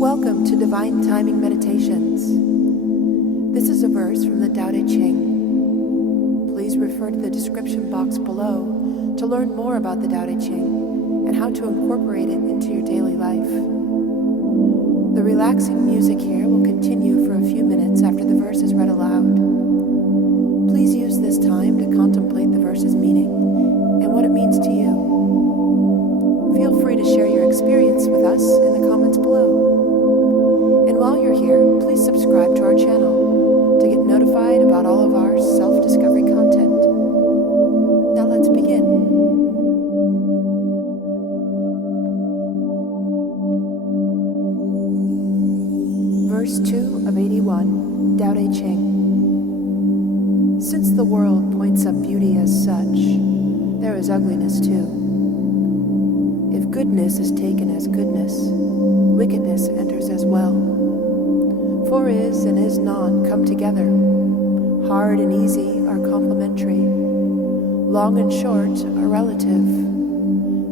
Welcome to Divine Timing Meditations. This is a verse from the Tao Te Ching. Please refer to the description box below to learn more about the Tao Te Ching and how to incorporate it into your daily life. The relaxing music here will continue for a few minutes after the verse is read aloud. Please use this time to contemplate the verse's meaning and what it means to you. Feel free to share your experience with us in the comments below. And while you're here, please subscribe to our channel to get notified about all of our self-discovery content. Now let's begin. Verse 2 of 81, Tao Te Ching. Since the world points up beauty as such, there is ugliness too. If goodness is taken as goodness, wickedness enters as well. For is and is not come together. Hard and easy are complementary. Long and short are relative.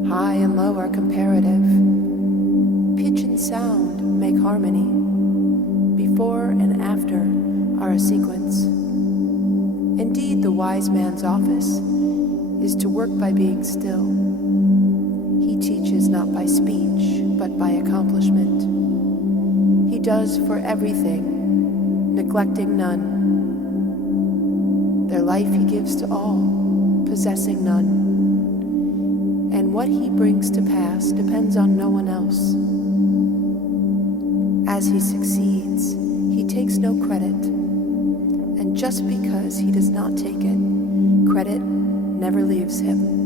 High and low are comparative. Pitch and sound make harmony. Before and after are a sequence. Indeed, the wise man's office is to work by being still. He teaches not by speech, but by accomplishment. He does for everything, neglecting none. Their life he gives to all, possessing none. And what he brings to pass depends on no one else. As he succeeds, he takes no credit. And just because he does not take it, credit never leaves him.